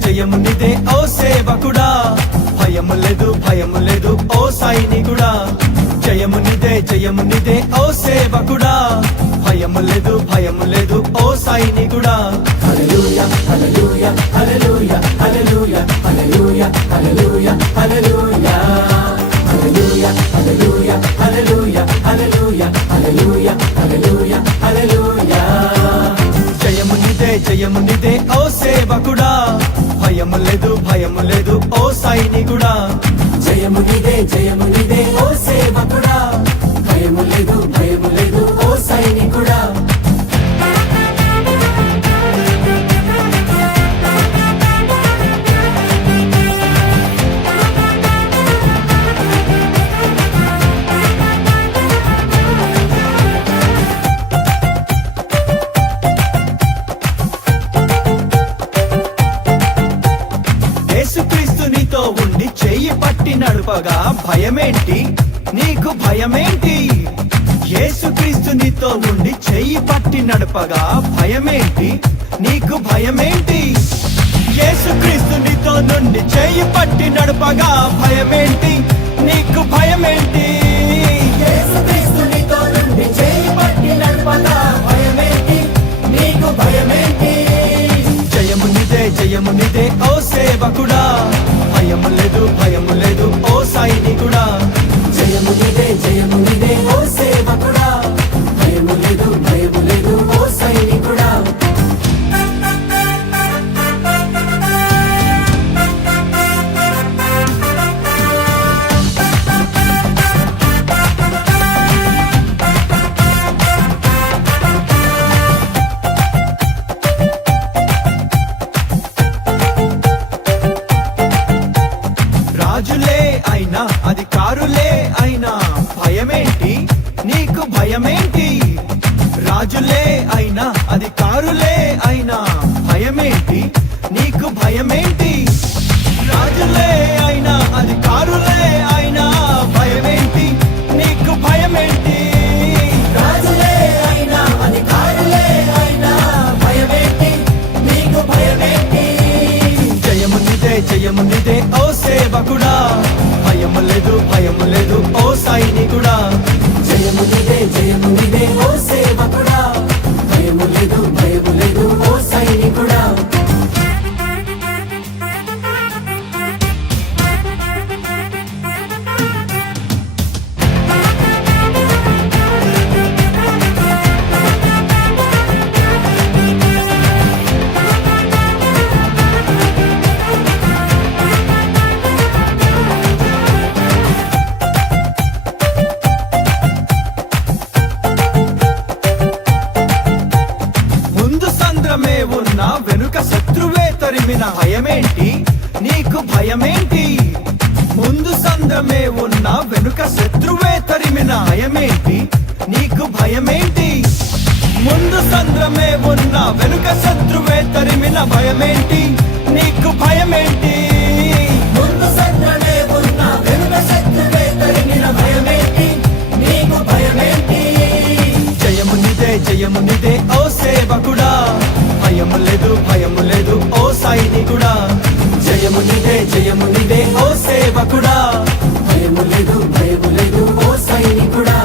జయము నిదే ఓ సేవకుడా, భయము లేదు ఓ సైనికుడా. జయము నిదే ఓ సేవకుడా, భయము లేదు ఓ సైనికుడా. హల్లెలూయా హల్లెలూయా హల్లెలూయా హల్లెలూయా హల్లెలూయా హల్లెలూయా హల్లెలూయా హల్లెలూయా హల్లెలూయా హల్లెలూయా హల్లెలూయా హల్లెలూయా హల్లెలూయా హల్లెలూయా. జయము నిదే ఓ సేవకుడా, భయము లేదు ఓ సైనికుడా. జయము నిదే ఓ సేవకుడా, భయము లేదు ఓ సైనికుడా. యేసుక్రీస్తు నీతో ఉండి చెయ్యి పట్టి నడుపగా భయమేంటి, నీకు భయమేంటి? యేసుక్రీస్తు నీతో ఉండి చెయ్యి పట్టి నడుపగా భయమేంటి, నీకు భయమేంటి? యేసుక్రీస్తు నీతో నుండి చెయ్యి పట్టి నడుపగా భయమేంటి, నీకు భయమేంటి? యేసుక్రీస్తు నీతో నుండి చెయ్యి పట్టి నడుపగా భయమేంటి, నీకు భయమేంటి? జయము నిదే ఓ సేవకుడా, భయము లేదు ఓ సైనికుడా. జయము నిదే ఓ సేవకుడా, భయము లేదు ఓ సైనికుడా. రాజులే అయినా అధికారులే అయినా భయమేంటి, నీకు భయమేంటి? రాజులే అయినా అధికారులే అయినా భయమేంటి, నీకు భయమేంటి? రాజులే అయినా అధికారులే అయినా భయమేంటి, నీకు భయమేంటి? రాజులే అయినా అధికారులే అయినా భయమేంటి, నీకు భయమేంటి? జయము నిదే ఓ సేవకుడా, భయము లేదు ఓ సైనికుడా. జయము నిదే ఓ సేవకుడా, భయము లేదు ఓ సైనికుడా. ముందు సంద్రమే ఉన్నా వెనుక శత్రువే తరిమిన భయమేంటి, నీకు భయమేంటి? ముందు సంద్రమే ఉన్నా వెనుక శత్రువే తరిమిన భయమేంటి, నీకు భయమేంటి? ముందు సంద్రమే ఉన్నా వెనుక శత్రువే తరిమిన భయమేంటి, నీకు భయమేంటి? ముందు సంద్రమే ఉన్నా వెనుక శత్రువే తరిమిన భయమేంటి, నీకు భయమేంటి? జయము నిదే ఓ సేవకుడా, భయము లేదు ఓ సైనికుడా. జయము నిదే ఓ సేవకుడా, భయము లేదు ఓ సైనికుడా.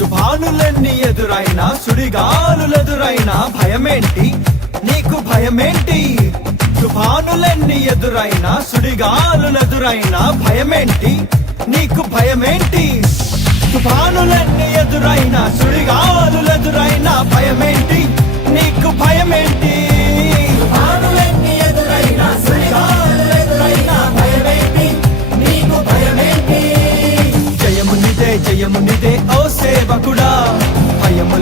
తుఫానులన్నీ ఎదురైనా సుడిగాలులెదురైనా భయమేంటి, నీకు భయమేంటి? తుఫానులన్నీ ఎదురైనా సుడిగాలులెదురైనా భయమేంటి, నీకు భయమేంటి? తుఫానులన్నీ ఎదురైనా సుడిగాలులెదురైనా భయమేంటి, నీకు భయమేంటి? తుఫానులన్నీ ఎదురైనా సుడిగాలులెదురైనా భయమేంటి, నీకు భయమేంటి? జయము నిదే ఓ సేవకుడా, భయము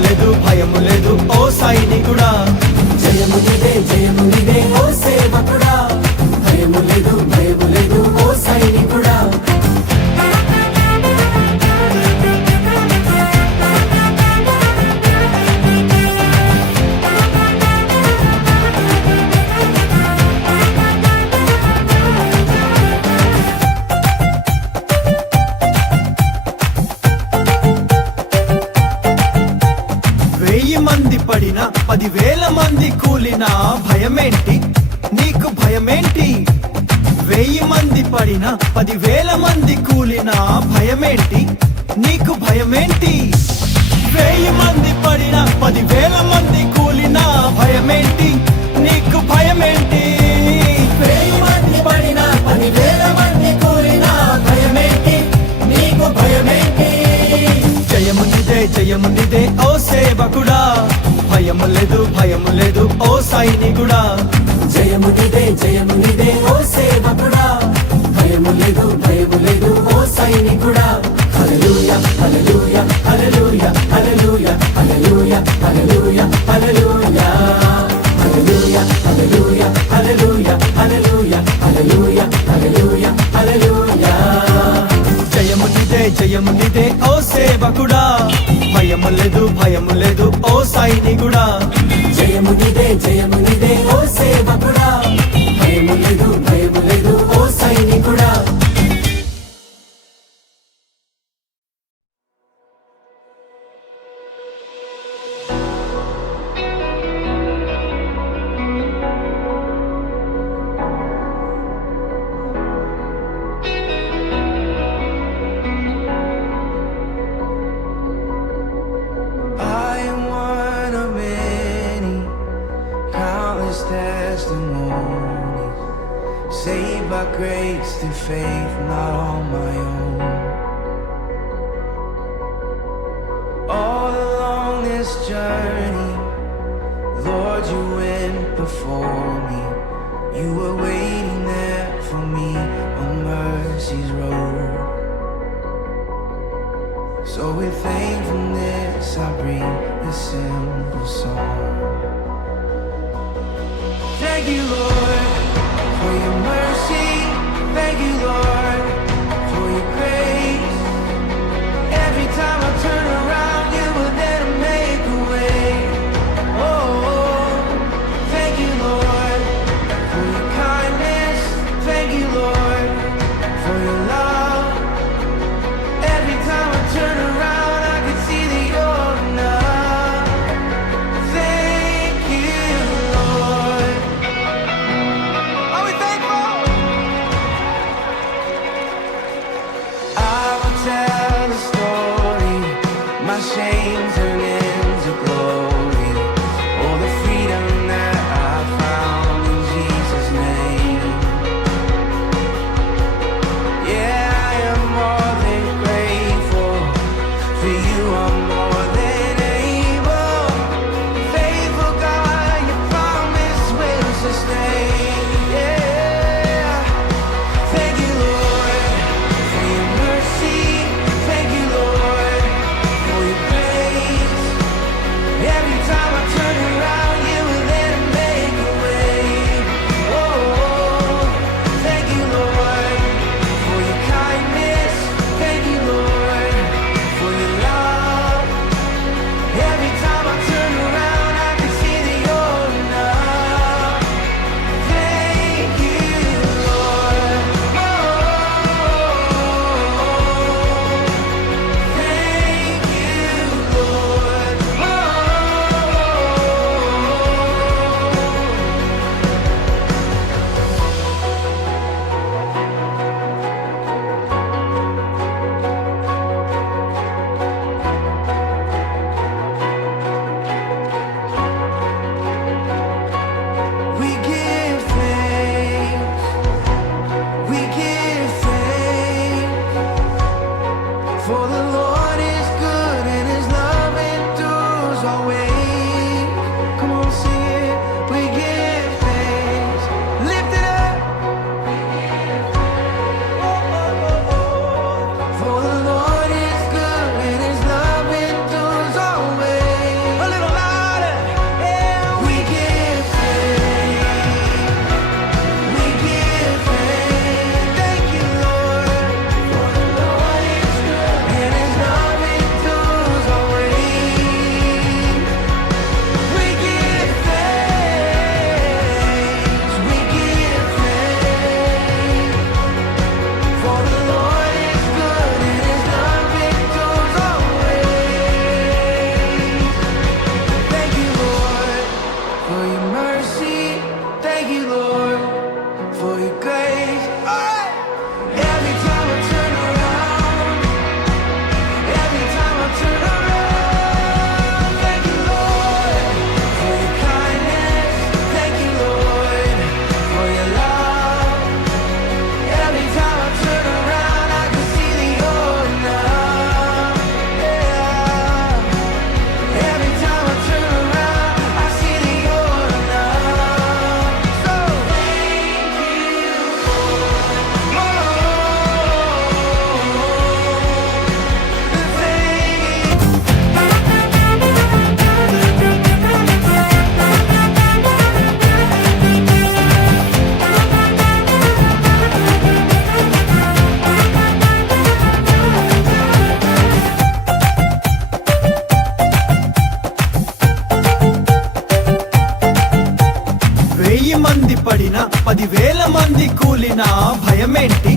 లేదు ఓ సైనికుడా. జయము నిదే ఓ సేవకుడా, భయము లేదు ఓ సైనికుడా. భయమేంటి నీకు భయమేంటి 1000 మంది పడినా 10,000 మంది కూలినా భయమేంటి నీకు భయమేంటి 1000 మంది పడినా 10,000 మంది కూలినా భయమేంటి నీకు భయమేంటి 1000 మంది పడినా 10,000 మంది కూలినా భయమేంటి నీకు భయమేంటి జయము నిదే ఓ సేవకుడా భయము లేదు ఓ సైనికుడా జయము నిదే ఓ సేవకుడా భయము లేదు ఓ సైనికుడా హల్లెలూయా హల్లెలూయా హల్లెలూయా హల్లెలూయా హల్లెలూయా హల్లెలూయా హల్లెలూయా హల్లెలూయా హల్లెలూయా హల్లెలూయా హల్లెలూయా హల్లెలూయా హల్లెలూయా హల్లెలూయా జయము నిదే ఓ సేవకుడా భయము లేదు ఓ సైనికుడా జయము నిదే ఓ సేవకుడా భయము లేదు ఓ సైనికుడా I am one of many, countless testimonies, saved by grace through faith, not on my own. All along this journey, Lord, you went before me. You were waiting there for me on mercy's road. So with thankfulness I bring this simple song. Thank you, Lord, for your mercy. Thank you, Lord, for your grace. Every time I turn around, you were there to make a way. Oh, thank you, Lord, for your kindness. Thank you, Lord, for your love. Every time I turn around, I can see that you're enough. Thank you, Lord. Are we thankful? I will tell the story, my shame turned into glory. Oh, the freedom that I found in Jesus' name. Yeah, I am more than grateful. For you I'm more than able. Faithful God, your promise will sustain. Yeah. Thank you, Lord, for your mercy. Thank you, Lord, for your grace. మంది కూలినా భయమేంటి